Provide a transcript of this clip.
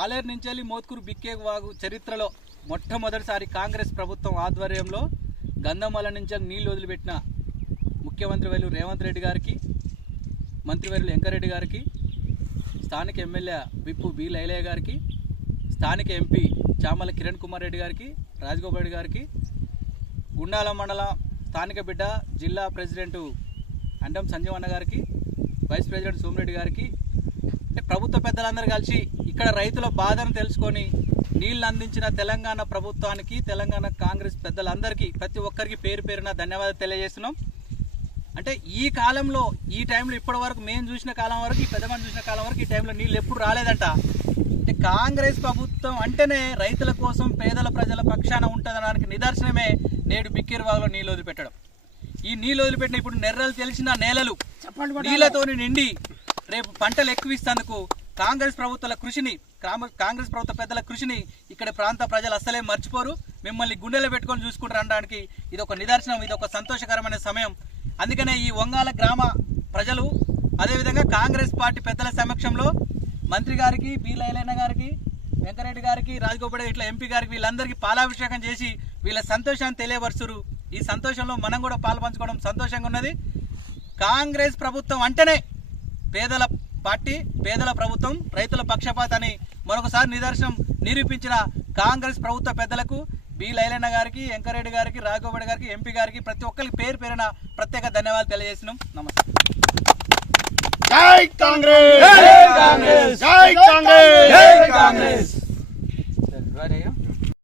ఆలేరు నుంచి వెళ్ళి మోత్కూరు బిక్కే వాగు చరిత్రలో మొట్టమొదటిసారి కాంగ్రెస్ ప్రభుత్వం ఆధ్వర్యంలో గంధమల నుంచి నీళ్ళు వదిలిపెట్టిన ముఖ్యమంత్రి వేలు రేవంత్ రెడ్డి గారికి మంత్రివర్యులు వెంకరెడ్డి గారికి స్థానిక ఎమ్మెల్యే విప్పు బి లైలయ్య గారికి స్థానిక ఎంపీ చామల కిరణ్ కుమార్ రెడ్డి గారికి రాజగోపాల్ రెడ్డి గారికి గుండాల మండల స్థానిక బిడ్డ జిల్లా ప్రెసిడెంట్ అండం సంజీవన్న గారికి వైస్ ప్రెసిడెంట్ సోమిరెడ్డి గారికి అంటే ప్రభుత్వ పెద్దలందరూ కలిసి ఇక్కడ రైతుల బాధను తెలుసుకొని నీళ్ళు అందించిన తెలంగాణ ప్రభుత్వానికి తెలంగాణ కాంగ్రెస్ పెద్దలందరికీ ప్రతి ఒక్కరికి పేరు పేరున ధన్యవాదాలు తెలియజేస్తున్నాం. అంటే ఈ కాలంలో ఈ టైంలో ఇప్పటి వరకు మేము చూసిన కాలం వరకు ఈ పెద్దమని చూసిన కాలం వరకు ఈ టైంలో నీళ్ళు ఎప్పుడు రాలేదంట. అంటే కాంగ్రెస్ ప్రభుత్వం అంటేనే రైతుల కోసం పేదల ప్రజల పక్షాన ఉంటుందనడానికి నిదర్శనమే నేడు బిక్కిరివాగులో నీళ్ళు వదిలిపెట్టడం. ఈ నీళ్ళు వదిలిపెట్టిన ఇప్పుడు నెర్రలు తెలిసిన నేలలు నీళ్ళతోని నిండి రేపు పంటలు ఎక్కువ ఇస్తేందుకు కాంగ్రెస్ ప్రభుత్వాల కృషిని కాంగ్రెస్ ప్రభుత్వ పెద్దల కృషిని ఇక్కడ ప్రాంత ప్రజలు అస్సలే మర్చిపోరు. మిమ్మల్ని గుండెలో పెట్టుకొని చూసుకుంటారు అనడానికి ఇది ఒక నిదర్శనం ఇది ఒక సంతోషకరమైన సమయం. అందుకనే ఈ వంగాల గ్రామ ప్రజలు అదేవిధంగా కాంగ్రెస్ పార్టీ పెద్దల సమక్షంలో మంత్రి గారికి బి. లైలైన గారికి వెంకరెడ్డి గారికి రాజగోపాల్ ఇట్లా ఎంపీ గారికి వీళ్ళందరికీ పాలాభిషేకం చేసి వీళ్ళ సంతోషాన్ని తెలియపరుచురు ఈ సంతోషంలో మనం కూడా పాల్పంచుకోవడం సంతోషంగా ఉన్నది. కాంగ్రెస్ ప్రభుత్వం అంటేనే పేదల పార్టీ పేదల ప్రభుత్వం రైతుల పక్షపాతాన్ని మరొకసారి నిదర్శనం నిరూపించిన కాంగ్రెస్ ప్రభుత్వ పెద్దలకు బి లైలన్న గారికి వెంకరెడ్డి గారికి రాఘవరెడ్డి గారికి ఎంపీ గారికి ప్రతి ఒక్కరికి పేరు పేరున ప్రత్యేక ధన్యవాదాలు తెలియజేస్తున్నాం. నమస్తే జై కాంగ్రెస్! జై కాంగ్రెస్! జై కాంగ్రెస్ కాంగ్రెస్